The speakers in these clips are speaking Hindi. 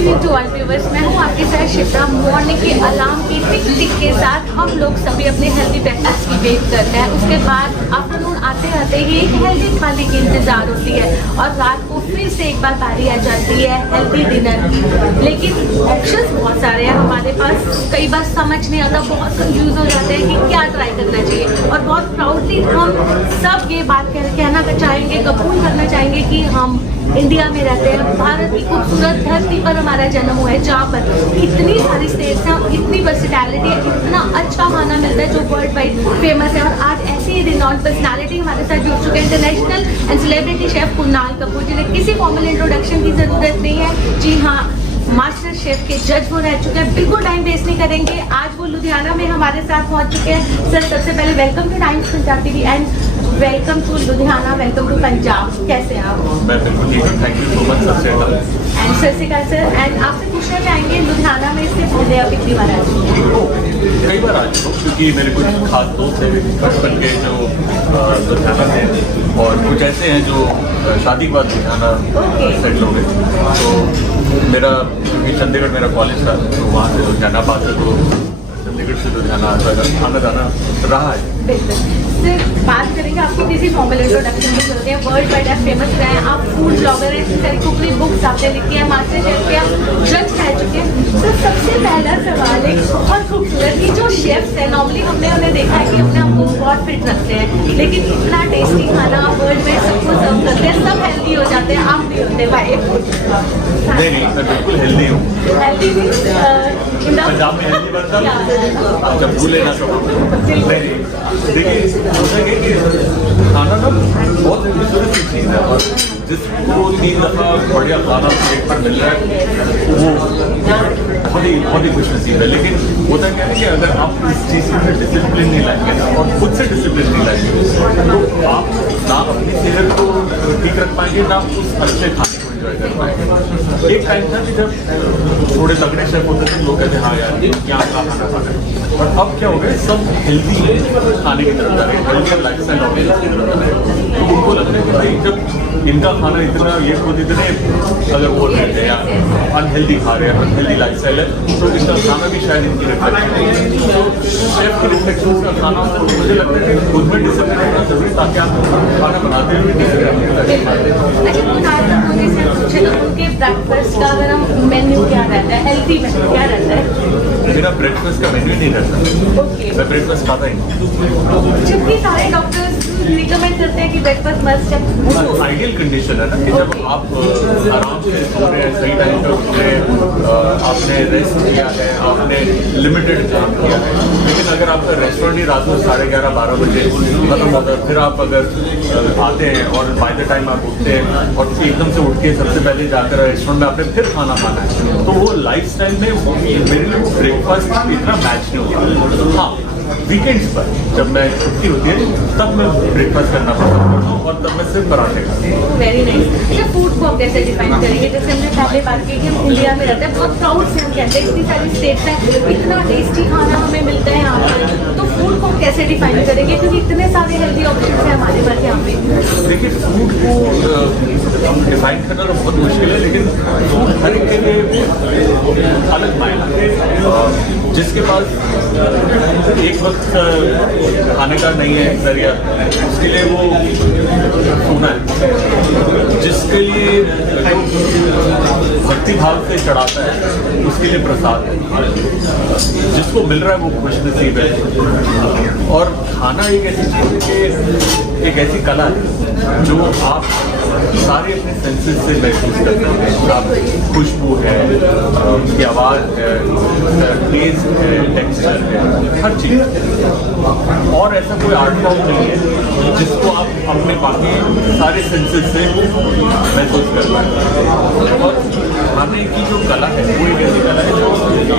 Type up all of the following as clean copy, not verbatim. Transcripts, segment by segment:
इवनिंग टू ऑल व्यूअर्स, मैं हूँ आपके साथ शिप्रा। मॉर्निंग के अलार्म की टिक टिक के साथ हम लोग सभी अपने हेल्दी ब्रेकफास्ट की वेट करते हैं। उसके बाद आफ्टरनून आते आते ही एक हेल्दी खाने की इंतजार होती है और रात को फिर से एक बार बारी आ जाती है हेल्दी डिनर की। लेकिन ऑप्शंस बहुत सारे हैं हमारे पास, कई बार समझ नहीं आता, बहुत कंफ्यूज हो जाते हैं कि क्या ट्राई करना चाहिए। और बहुत प्राउडली हम सब ये बात कहना चाहेंगे, कबूल करना चाहेंगे कि हम इंडिया में रहते हैं, भारत की खूबसूरत धरती पर हमारा जन्म हुआ है, जहाँ पर इतनी सारी स्टेट्स हैं, इतनी वर्सिटैलिटी है, इतना अच्छा खाना मिलता है जो वर्ल्ड वाइड फेमस है। और आज ऐसी ही रिनॉन्ड पर्सनालिटी हमारे साथ जुड़ चुके हैं, international and celebrity chef Kunal Kapoor, जिन्हें किसी फॉर्मल इंट्रोडक्शन की ज़रूरत नहीं है। जी हाँ, मास्टर शेफ के जज वो रह चुके हैं। बिल्कुल टाइम वेस्ट नहीं करेंगे, आज वो लुधियाना में हमारे साथ पहुंच चुके हैं। सर, सबसे पहले welcome to Times Punjab TV and welcome to Ludhiana, welcome to Punjab. कैसे हैं आप? मैं बिल्कुल ठीक हूँ, थैंक यू सो मच। सबसे एंड सत श्री अकाल सर। एंड आपसे पूछना चाहेंगे, लुधियाना में इससे पहले आप कितनी बार आ चुके हैं? कई बार आ चुका हूँ, क्योंकि मेरे कुछ खास दोस्त हैं बचपन के जो लुधियाना में, और कुछ ऐसे हैं जो शादी के बाद लुधियाना सेटल हो गए। तो मेरा, क्योंकि चंडीगढ़ मेरा कॉलेज था, तो वहाँ से लुधियाना पास है, तो चंडीगढ़ से लुधियाना आना जाना रहा है। बिल्कुल सर, बात करेंगे आपको किसी फॉर्मल इंट्रोडक्शन की जरूरत है। वर्ल्ड वाइड आप फेमस रहे हैं, आप फूड ब्लॉगर हैं, इतनी सारी कुकिंग बुक्स आपने लिखी है, मास्टर शेफ के आप जज रह चुके हैं। सर, सबसे पहला सवाल है, बहुत खूबसूरत, कि जो शेफ्स हैं नॉर्मली हमने उन्हें देखा है कि अपने आपको बहुत फिट रखते हैं, लेकिन इतना टेस्टी खाना वर्ल्ड में सबको सर्व करते हैं, सब हेल्दी हो जाते हैं, आप नहीं होते भाई? नहीं, मैं बिल्कुल हेल्दी हूँ। हेल्दी पंजाब में हेल्दी बनता जब भूले ना तो नहीं। देखिए, खाना ना बहुत खूबसूरत सी चीज़ है, और जिसको 3 दफ़ा बढ़िया खाना एक बार मिल रहा है वो बहुत ही खुश नसीब है। लेकिन होता क्या है कि अगर आप इस चीज़ में डिसिप्लिन नहीं लाएंगे ना, और खुद से डिसिप्लिन नहीं लाएंगे, तो आप ना अपनी सेहत को ठीक रख पाएंगे, ना उस अच्छे खाने को एंजॉय कर पाएंगे। एक टाइम था कि जब थोड़े तगड़े शेफ होते थे, लोग कहते हाँ यार क्या खाना खाना है, और अब क्या हो गया, सब हेल्दी खाने की तरफ जा रहे हैं, हेल्दी लाइफ स्टाइल ऑर्गेनाइज की तरफ जा रहे हैं। तो उनको लगता है कि भाई जब इनका खाना इतना, ये खुद इतने अगर बोल रहे थे या अनहेल्दी खा रहे हैं, अनहेल्दी लाइफ स्टाइल है, तो इनका खाना भी शायद इनकी रिफ्लेक्शन है। तो शेफ की रिफ्लेक्शन का खाना, तो मुझे लगता है कि खुद में डिसिप्लिन होना जरूरी, ताकि आप खाना बनाते हुए डिसिप्लिन। अच्छा, उनके ब्रेकफास्ट का अगर हम मेन्यू क्या रहता है, हेल्दी मेन्यू क्या रहता है? मेरा ब्रेकफास्ट का मेन्यू नहीं रहता, ओके। मैं ब्रेकफास्ट खाता ही नहीं। जबकि सारे डॉक्टर्स रिकमेंड करते हैं कि ब्रेकफास्ट मस्ट है। आइडियल कंडीशन है ना कि जब आप आराम से सो रहे हैं, सही टाइम पे उठ रहे हैं, आपने रेस्ट किया है, आपने लिमिटेड काम किया है। लेकिन अगर आपका रेस्टोरेंट ही रात को 11:30-12 बजे खत्म होता है, फिर आप अगर आते हैं और बाय द टाइम आप उठते हैं और एकदम से उठ के सबसे पहले जाकर रेस्टोरेंट में आपने फिर खाना खाना है, तो वो लाइफ स्टाइल में मेरे लिए ब्रेकफास्ट इतना मैच नहीं होता। हाँ, वीकेंड्स पर जब मैं छुट्टी होती है तब मैं ब्रेकफास्ट करना पसंद करता हूँ, और तब मैं सिर्फ पराठे खाती हूँ। Very nice. अच्छा, फूड को आप कैसे डिफाइन करेंगे? जैसे हमने पहले बात की कि हम इंडिया में रहते हैं, बहुत प्राउड से हम कहते हैं इतनी सारी स्टेट्स हैं, इतना टेस्टी खाना हमें मिलता है यहाँ पर, तो फूड को कैसे डिफाइन करेंगे, क्योंकि इतने सारे हेल्दी ऑप्शन हैं हमारे पास यहाँ पे? देखिए, फूड को डिफाइन करना तो बहुत मुश्किल है, लेकिन फूड हर एक के लिए अलग मायने है। जिसके पास एक वक्त खाने का नहीं है जरिया, उसके लिए वो सोना है। जिसके लिए भक्ति भाव से चढ़ाता है, उसके लिए प्रसाद है। जिसको मिल रहा है वो खुश नसीब है। और खाना एक ऐसी चीज़ है, एक ऐसी कला है जो आप सारे अपने सेंसेस से महसूस करते हैं। आप खुशबू है, उसकी आवाज़ है, टेस्ट है, टेक्सचर है, हर चीज़। और ऐसा कोई आर्ट फॉर्म नहीं है जिसको आप अपने बाकी सारे सेंसेस से महसूस कर पाए। और खाने की जो कला है वो एक ऐसी कला है जो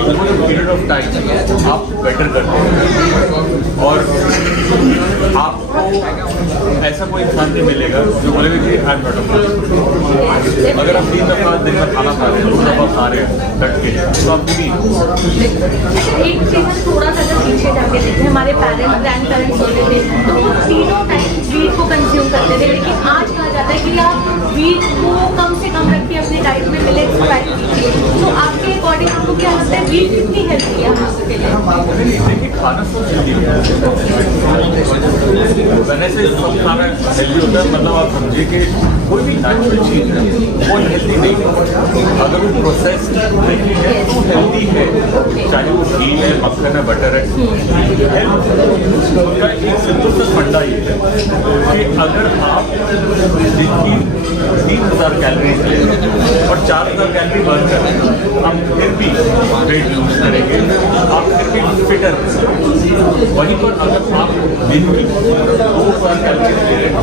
over a period of time आप बेटर करते हैं। और आपको ऐसा कोई इंसान नहीं मिलेगा जो बोलेगा कि I am not a food. अगर आप 3 दफ़ा दिन में खाना खा रहे हैं, 2 दफ़ा खा रहे हैं कट के, तो आप भी अच्छा, एक चीज़ हम थोड़ा सा जब पीछे जाके देखते हैं, हमारे पेरेंट्स ग्रैंड पेरेंट्स होते थे तो वो तीनों टाइम वीट को कंज्यूम करते थे, लेकिन आज कहा जाता है कि आप वीट को कम से कम रखिए अपने डाइट में, मिलेट्स को ऐड कीजिए। तो क्या लगता है मीट कितनी हेल्दी है हम लोगों के लिए? देखिए खाना सब हेल्दी होता है, वैसे से सब खाना हेल्दी होता है, मतलब आप समझिए कि कोई भी नेचुरल चीज़ है वो हेल्दी नहीं है, अगर वो प्रोसेस नहीं है तो हेल्दी है, चाहे वो घी है, मक्खन है, बटर है। हेल्थ का एक सिंपल सा फंडा ये है कि अगर आप दिन की 3000 कैलोरीज लें और 4000 कैलोरी बर्न करें, आप फिर भी वेट लूज करेंगे, आप फिर भी फिटर। वहीं पर अगर आप दिन की 2000 कैलोरीज ले रहे हैं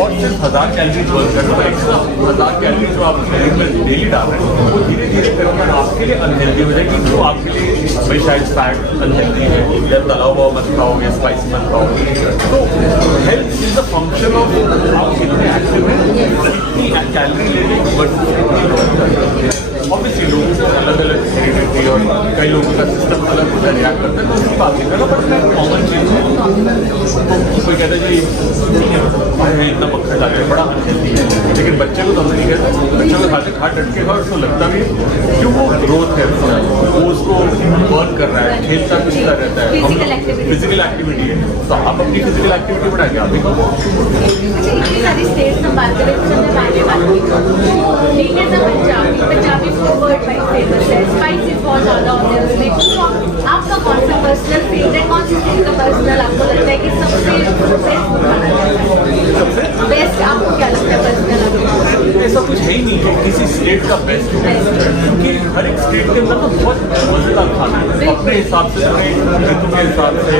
और सिर्फ 1000 कैलोरीज बर्न कर रहे हैं, एक्स्ट्रा 1000 कैलोरीज जो आप डेली डाल रहे हैं वो धीरे धीरे करके आपके लिए अनहेल्दी हो जाएगी। जो आपके लिए भाई शायद फैट अनहेल्दी है या तला हुआ मत खाओ या स्पाइसी मत खाओ। तो health is a function of आप कितने एक्टिव हैं, कितनी कैलोरी ले रहे हैं। ऑब्वियसली लोगों को अलग अलग हेरिडिटी और कई लोगों का सिस्टम अलग होता है, रिएक्ट करता है, तो उसकी बात नहीं करना, बट कॉमन चीज़ है। कोई कहता है जी इतना मक्खन डालते हैं बड़ा अनहेल्दी है, लेकिन बच्चे को तो हम नहीं कहते, बच्चों को खाते खा डट के खा, उसको लगता भी जो वो ग्रोथ है वो उसको बर्न कर रहा है, खेलता कूदता रहता है, फिजिकल एक्टिविटी है, तो आप अपनी फिजिकल एक्टिविटी बढ़ाएंगे आप भी करो। अच्छा इतनी सारी स्टेट्स हम बात करें, सबसे पहले बात की पंजाबी वर्ड वाइज फेमस है, स्पाइसेस बहुत ज़्यादा होते हैं उसमें। तो आपका कौन सा पर्सनल फेवरेट, कौन सी स्टेट का पर्सनल आपको लगता है कि सबसे बेस्ट आपको क्या लगता है पर्सनल? ऐसा कुछ है ही नहीं है किसी स्टेट का बेस्ट, क्योंकि हर एक स्टेट के अंदर तो बहुत मज़ेदार खाना है अपने हिसाब से, ऋतु के हिसाब से,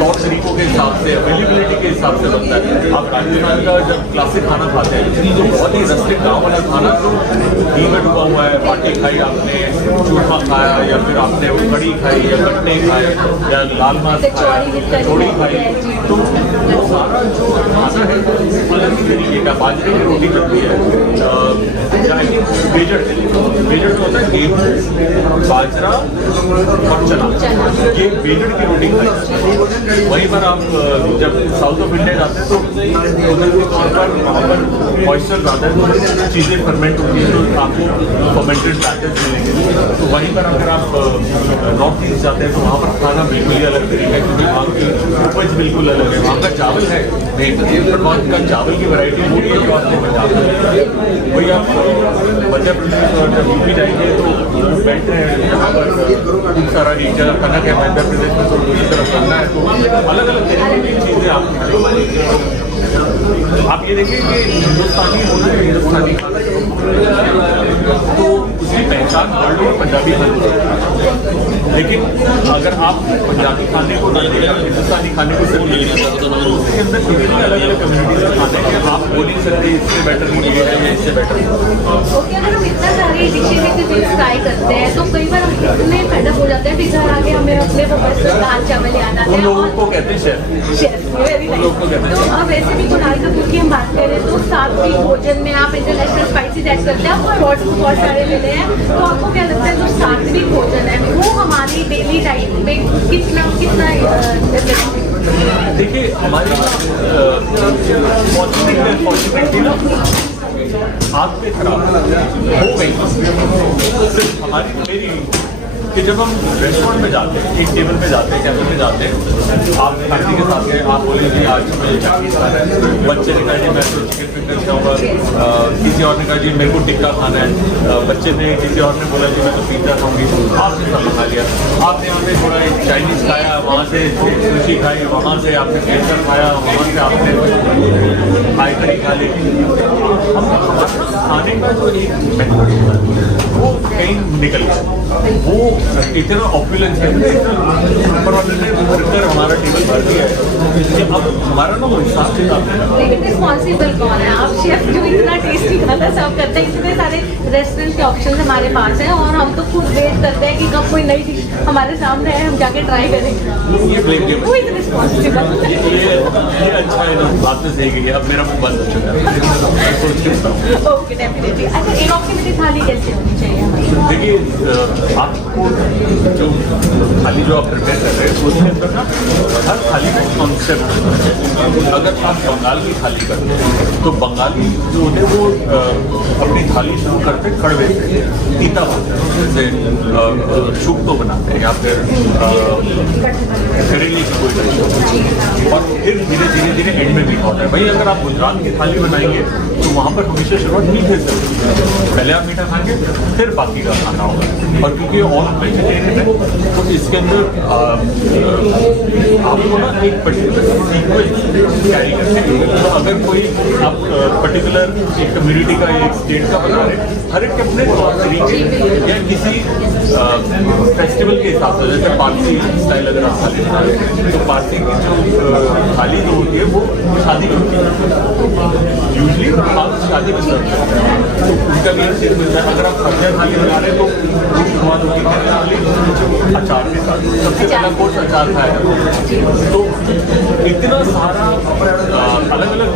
तौर तरीकों के हिसाब से, अवेलेबिलिटी के हिसाब से बनता है। आप राजस्थान का जब क्लासिक खाना खाते हैं तो बहुत ही रस्टिक गाँव वाला खाना, जो घी में डूबा हुआ है, बाटी खाई आपने, चूरमा खाया, या फिर आपने कड़ी खाई या गट्टे खाए या लाल मांस खाया, कचौड़ी खाई, तो वो सारा जो खाना है अलग ही तरीके का। बाजरे की रोटी बनती है, बेजड़ बेजड़ तो होता है गेहूँ, बाजरा और चना, ये बेजड़ की रोटी खाई। वहीं पर आप जब साउथ ऑफ इंडिया जाते हैं तो उधर के तौर पर वहाँ पर मॉइस्चर ज़्यादा है, तो चीज़ें फर्मेंट होती हैं, तो आपको फर्मेंटेड बैटर्स मिलेंगे। तो वहीं पर अगर आप नॉर्थ ईस्ट जाते हैं तो वहाँ पर खाना बिल्कुल ही अलग तरीका है, क्योंकि वहाँ की उपज बिल्कुल अलग है। वहाँ का चावल है नहीं, बट वहाँ का चावल की वैरायटी वो है जो आपको पंजाब में वही आप मध्य प्रदेश और जब यूपी जाएंगे तो बेल्ट है, यहाँ पर खूब सारा रीजन कनक है, मध्य प्रदेश में तो दूसरी तरफ करना है, तो अलग अलग तरीके की चीज़ें आपको आप ये देखिए कि हिंदुस्तानी होना है, हिंदुस्तानी खाना तो उसकी पहचान वर्ल्ड में पंजाबी खाने से। लेकिन अगर आप पंजाबी खाने को ना लेकर हिंदुस्तानी खाने को सिर्फ लेंगे तो उसके अंदर कितनी अलग अलग कम्युनिटीज के खाने हैं, आप बोल नहीं सकते इससे बेटर नहीं है या इससे बेटर। ओके, अगर हम इतना सारी डिशेज ट्राई करते हैं तो कई बार हम इतने फेडअप हो जाते हैं कि घर आके हमें अपने प्रोफेशनल दाल चावल याद आते उन हैं। लोगों को कहते हैं शेफ, वेरी नाइस। तो अब वैसे भी कुणाल कपूर की हम बात करें तो सात्विक भोजन में आप इंटरनेशनल स्पाइसेस ऐड करते हैं, आपको अवार्ड्स बहुत सारे मिले हैं, तो आपको क्या लगता है जो सात्विक भोजन है वो हमारी डेली डाइट में कितना देखिए हमारी पॉसिबिलिटी ना आपके खराब हो गई, सिर्फ हमारी मेरी कि जब हम रेस्टोरेंट में जाते हैं, एक टेबल पे जाते हैं, कैफे में जाते हैं, आप फैमिली के साथ गए, आप बोले कि आज मैं चाइनीज खाना है, बच्चे ने कहा जी मैं तो चिकन फिंगर खाऊंगा, किसी और ने कहा जी मेरे को टिक्का खाना है, बच्चे ने किसी और ने बोला जी मैं तो पिज्जा खाऊंगी, आपने सब खा लिया। आपने यहाँ पे थोड़ा एक चाइनीज़ खाया, वहाँ से सुशी खाई, वहाँ से आपने केसर खाया, वहाँ से आपने फ्राई करी खा ली। हम खाने का जो एक वो कहीं निकल गया, वो इतना ऑपुलेंस है, ऊपर वाले ने भरकर हमारा टेबल भर दिया है कि अब हमारा ना वो हिसाब किताब है। लेकिन रिस्पॉन्सिबल कौन है? आप शेफ जो इतना टेस्टी खाना सर्व करते हैं, इतने सारे रेस्टोरेंट के ऑप्शन हमारे पास हैं और हम तो खुद वेट करते हैं कि कब कोई नई डिश हमारे सामने है, हम जाके ट्राई करें। ये ब्लेम गेम वो इतना रिस्पॉन्सिबल ये अच्छा है ना, बात तो सही गई है, अब मेरा मुंह बंद हो चुका है, सोच के बताऊँ। Okay definitely. अच्छा एक ऑप्शन में थाली कैसे होनी चाहिए हमारी? देखिए आपको जो थाली जो आप प्रिपेयर कर रहे हैं उसके अंदर ना हर थाली का कॉन्सेप्ट, अगर आप बंगाल की थाली करते हैं तो बंगाली जो होते हैं वो अपनी थाली शुरू करते कड़वे से, तीता बोलते हैं, जैसे शुक्तो बनाते हैं या फिर करेले की कोई सब्जी, और फिर धीरे धीरे धीरे एंड में मीठा होता है। भाई अगर आप गुजरात की थाली बनाएंगे तो वहाँ पर हमेशा शुरुआत मीठे से होगी, पहले आप मीठा खाएंगे फिर बाकी का खाना होगा। और क्योंकि ऑल वेजिटेरियन है तो इसके अंदर आपको ना एक पर्टिकुलर सीक्वेंस कैरी करते हैं। तो अगर कोई आप पर्टिकुलर एक कम्युनिटी का एक स्टेट का बना रहे, हर एक के अपने तौर तरीके या किसी फेस्टिवल के हिसाब से, जैसे पारसी स्टाइल अगर आप थाली बना रहे हैं तो पारसी की जो थाली जो होती है वो शादी में होती है, यूजली आप शादी में सर्व करते हैं, तो उनका भी एक चीज़ मिलता है। अगर आप सब्जियाँ थाली बना रहे हैं तो शुरुआत होती है अचार के साथ, सबसे पहला कोर्स अचार खाया जाता। तो इतना सारा अलग अलग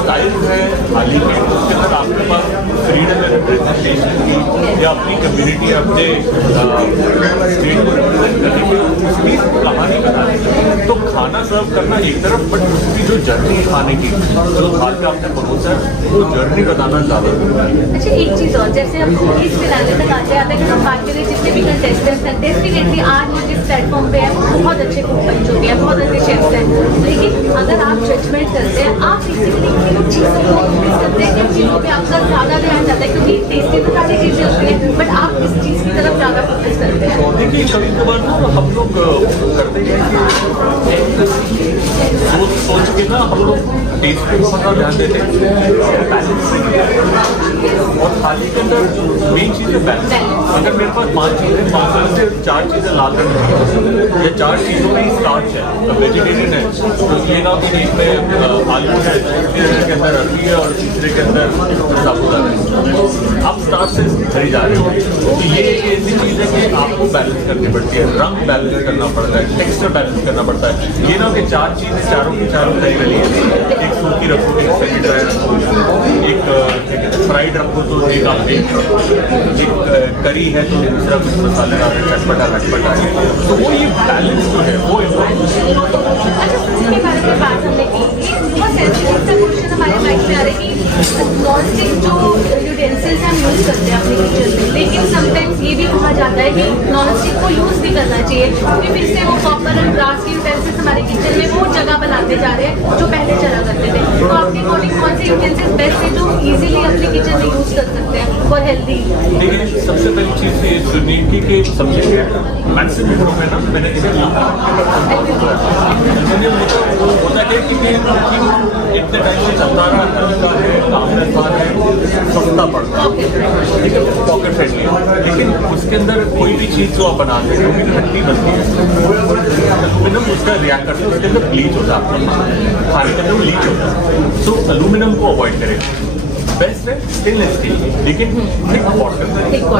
स्टाइल है थाली में, उसके अंदर आपके पास फ्रीडम है रिप्रेजेंटेशन की या अपनी कम्युनिटी अपने स्टेट को रिप्रेजेंट करने की, उसकी कहानी बताने की। तो खाना सर्व करना एक तरफ, बट उसकी जो जर्नी खाने की, जो हाथ का आपने परोसा है, तो जर्नी बताना ज़्यादा जरूरी है। अच्छा एक चीज़ और, जैसे हम इस फिनाले तक आते आते अगर हम बात करें जितने भी कंटेस्टेंट्स हैं, डेफिनेटली आज वो जिस प्लेटफॉर्म पे है बहुत अच्छे कुक बन चुके हैं, बहुत अच्छे शेफ्स हैं, लेकिन अगर आप जजमेंट करते हैं, आप बेसिकली किन चीज़ों को मिस करते हैं, किन चीज़ों पे आपका ज़्यादा ध्यान जाता है, क्योंकि टेस्टी तो सारी चीज़ें होती हैं, बट आप किस चीज़ की तरफ ज़्यादा फोकस करते हैं? देखिए कभी कभार ना हम लोग करते हैं सोच के ना, हम लोग टेस्ट पे बहुत ज़्यादा ध्यान देते हैं, बैलेंस और थाली के अंदर मेन चीज़ है बैलेंस। अगर मेरे पास 5 चीज़ें, 5 में से 4 चीज़ें लाल रंग की, या 4 चीज़ों में ही स्टार्च है, अब वेजिटेरियन है तो ये ना कि एक में आलू है, दूसरे के अंदर अरबी है और तीसरे के अंदर साबुदाना है, आप स्टार्च से भरी जा रहे हो। तो ये एक ऐसी चीज़ है कि आपको बैलेंस करनी पड़ती है, रंग बैलेंस करना पड़ता है, टेक्सचर बैलेंस करना पड़ता है। ये ना कि 4 चीज़ें चारों की चारों तय वाली है, एक सूखी रखो, एक सेमी ड्राई रखो, एक फ्राइड रखो तो एक आप एक करी है तो दूसरा कुछ मसाले डाल चटपटा लटपटा है, तो वो ये बैलेंस जो है वो अच्छा उसके बारे में बात हमने की, एक बहुत सेंसिटिव सा क्वेश्चन हमारे माइंड में आ रहा है कि नॉन स्टिक जो यूटेंसिल्स हम यूज़ करते हैं अपने किचन में, लेकिन समटाइम्स ये भी कहा जाता है कि नॉन स्टिक को यूज़ भी करना चाहिए, क्योंकि फिर से वो कॉपर एंड ब्रास के यूटेंसिल्स हमारे किचन में वो जगह बनाते जा रहे हैं जो पहले चला करते थे। तो आपके अकॉर्डिंग कौन से यूटेंसिल्स बेस्ट है जो ईजिली अपने किचन में यूज़ कर सकते हैं फॉर हेल्दी? देखिए सबसे पहली चीज़ ये सुनिए कि समझिए मैक्सिमम घरों में ना मैंने होता है कि इतने टाइम से चलता रहा, हल्का है, काम आसान है, सस्ता पड़ता है, ठीक है, पॉकेट फ्रेंडली है, लेकिन उसके अंदर कोई भी चीज़ जो आप बनाते हैं वो खट्टी बनती है, एलुमिनियम उसका रिएक्ट करते हैं, उसके अंदर ब्लीच होता है, खाने के अंदर लीच होता है, तो एलुमिनियम को अवॉइड करें। बेस्ट है स्टेनलेस स्टील, लेकिन thick bottom,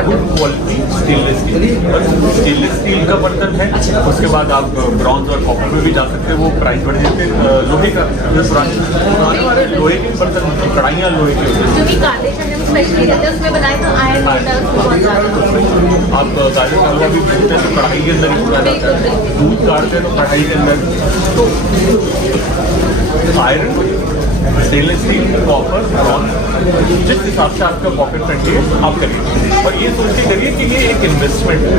good quality stainless steel. Stainless steel का बर्तन है, उसके बाद आप ब्रॉन्ज और कॉपर में भी जा सकते हैं, वो प्राइस बढ़ जाते हैं। लोहे का पुराने वाले लोहे के बर्तन, कढ़ाइयाँ लोहे की होती जो भी काले चने में स्पेशली रहते हैं उसमें बनाए तो आयरन होता है उसको बहुत ज़्यादा। आप गाजर का हलवा भी बनते हैं तो कढ़ाई के अंदर ही पूरा जाता है, दूध काटते हैं तो कढ़ाई के अंदर, तो iron stainless steel, copper, bronze, जिस हिसाब से आपका पॉकेट फ्रेंडली है आप करिए, और ये सोच के करिए कि ये एक इन्वेस्टमेंट है,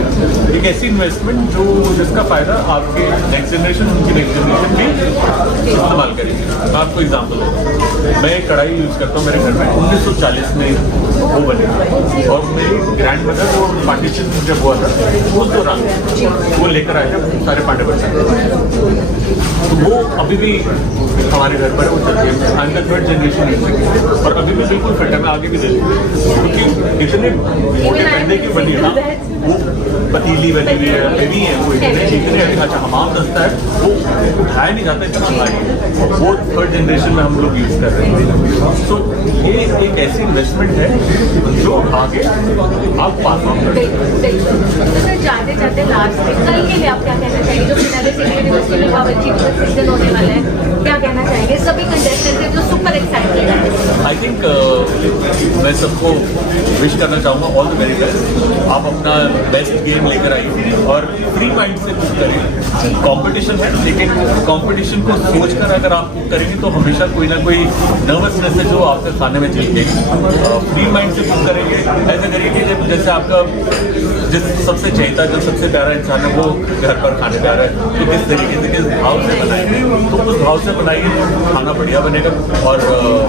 एक ऐसी इन्वेस्टमेंट जो जिसका फ़ायदा आपके नेक्स्ट जनरेशन, उनकी नेक्स्ट जनरेशन भी इस्तेमाल करेगी। मैं आपको एग्जाम्पल देता हूँ, मैं एक कढ़ाई यूज़ करता हूँ मेरे घर में, 1940 में वो बने, और मेरी ग्रैंड मदर वो पार्टीशन जब हुआ था उस दौरान वो लेकर आए थे सारे पांडे बच्चे, तो वो अभी भी हमारे घर पर वो चलती है, आज का 3rd जनरेशन, और अभी भी बिल्कुल फिट है, मैं आगे भी दे दूँ, क्योंकि इतने मोटे पैदे की बनी है ना, वो पतीली बनी हुई है, हेवी है, वो इतने अच्छा हमाम दस्ता है, वो उठाया नहीं जाता, इतना भारी है, वो 3rd जनरेशन में हम लोग यूज़ कर रहे हैं। सो ये एक ऐसी इन्वेस्टमेंट है जो आगे आप पास ऑन कर सकते हैं। जाते जाते लास्ट में कल के लिए आप क्या कहना चाहिए, जो फिनाले सिटी यूनिवर्सिटी में बावर्ची सीजन होने वाला है, क्या कहना चाहेंगे सभी कंटेस्टेंट हैं जो सुपर एक्साइटेड है? आई थिंक मैं सबको विश करना चाहूँगा ऑल द वेरी बेस्ट। आप अपना बेस्ट गेम लेकर आई और फ्री माइंड से कुक करें। कंपटीशन है, लेकिन कंपटीशन को सोचकर अगर आप कुक करेंगे तो हमेशा कोई ना कोई नर्वसनेस है जो आपके खाने में झलकेगी। फ्री माइंड से कुक करेंगे, ऐसा करिए कि जैसे आपका जिस सबसे चहेता जो सबसे प्यारा इंसान है वो घर पर खाने पे आ रहा है, तो किस तरीके से किस भाव से बनाएंगे, तो उस भाव से बनाइए तो खाना बढ़िया बनेगा। और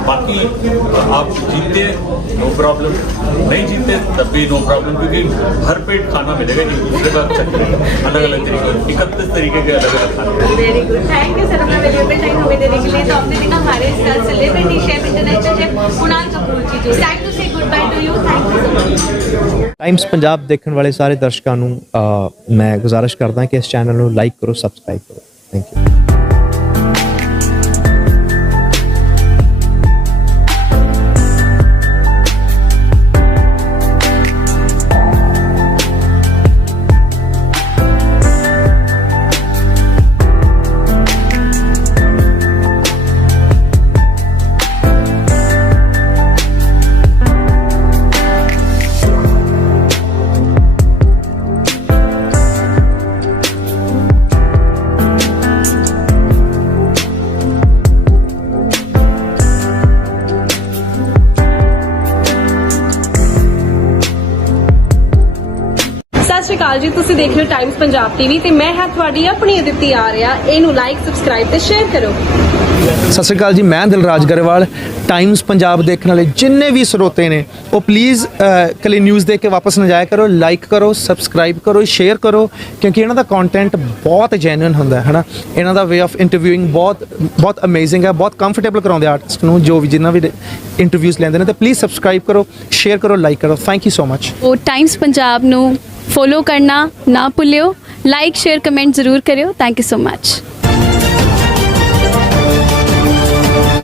बाकी आप जीते नो प्रॉब्लम, नहीं जीते तब भी नो प्रॉब्लम, क्योंकि भर पेट खाना मिलेगा एक दूसरे का अच्छा तरीका, अलग अलग तरीके 31 तरीके के अलग अलग खाने। Very good, thank you sir अपना वैल्यूएबल टाइम हमें देने के लिए। तो आपने देखा हमारे celebrity chef international chef Kunal Kapoor ji जो time to say goodbye to you, thank you so much. Times Punjab ਦੇਖਣ ਵਾਲੇ ਸਾਰੇ ਦਰਸ਼ਕਾਂ ਨੂੰ ਮੈਂ ਗੁਜ਼ਾਰਿਸ਼ ਕਰਦਾ ਕਿ ਇਸ ਚੈਨਲ ਨੂੰ ਲਾਈਕ ਕਰੋ, ਸਬਸਕ੍ਰਾਈਬ ਕਰੋ। Thank you. ਸਤਿ ਸ਼੍ਰੀ ਅਕਾਲ ਜੀ, ਤੁਸੀਂ ਦੇਖ ਰਹੇ ਹੋ ਟਾਈਮਸ ਪੰਜਾਬ ਟੀਵੀ ਤੇ ਮੈਂ ਹਾਂ ਤੁਹਾਡੀ ਆਪਣੀ ਅਦਿੱਤੀ ਆਰਿਆ। ਇਹਨੂੰ ਲਾਈਕ, ਸਬਸਕ੍ਰਾਈਬ ਤੇ ਸ਼ੇਅਰ ਕਰੋ। ਸਤਿ ਸ਼੍ਰੀ ਅਕਾਲ ਜੀ, ਮੈਂ ਦਿਲਰਾਜ ਗਰੇਵਾਲ। ਟਾਈਮਸ ਪੰਜਾਬ ਦੇਖਣ ਵਾਲੇ ਜਿੰਨੇ ਵੀ ਸਰੋਤੇ ਨੇ ਉਹ ਪਲੀਜ਼ ਕੱਲੀ ਨਿਊਜ਼ ਦੇਖ ਕੇ ਵਾਪਸ ਨਾ ਜਾਇਆ ਕਰੋ, ਲਾਈਕ ਕਰੋ, ਸਬਸਕ੍ਰਾਈਬ ਕਰੋ, ਸ਼ੇਅਰ ਕਰੋ, ਕਿਉਂਕਿ ਇਹਨਾਂ ਦਾ ਕੰਟੈਂਟ ਬਹੁਤ ਜੈਨੂਇਨ ਹੁੰਦਾ ਹੈ ਨਾ। ਇਹਨਾਂ ਦਾ ਵੇ ਆਫ ਇੰਟਰਵਿਊਇੰਗ ਬਹੁਤ ਅਮੇਜ਼ਿੰਗ ਹੈ, ਬਹੁਤ ਕੰਫਰਟੇਬਲ ਕਰਾਉਂਦੇ ਆਰਟਿਸਟ ਨੂੰ ਜੋ ਵੀ ਜਿੰਨਾ ਵੀ ਇੰਟਰਵਿਊਜ਼ ਲੈਂਦੇ ਨੇ। ਤੇ ਪਲੀਜ਼ ਸਬਸਕ੍ਰਾਈਬ ਕਰੋ, ਸ਼ੇਅਰ ਕਰੋ, ਲਾਈਕ ਕਰੋ। Thank you so much. ਉਹ ਟਾਈਮਸ ਪੰਜਾਬ ਨੂੰ ਫੋਲੋ ਕਰਨਾ ਨਾ ਭੁੱਲਿਓ, ਲਾਈਕ ਸ਼ੇਅਰ ਕਮੈਂਟ ਜ਼ਰੂਰ ਕਰਿਓ। Thank you so much.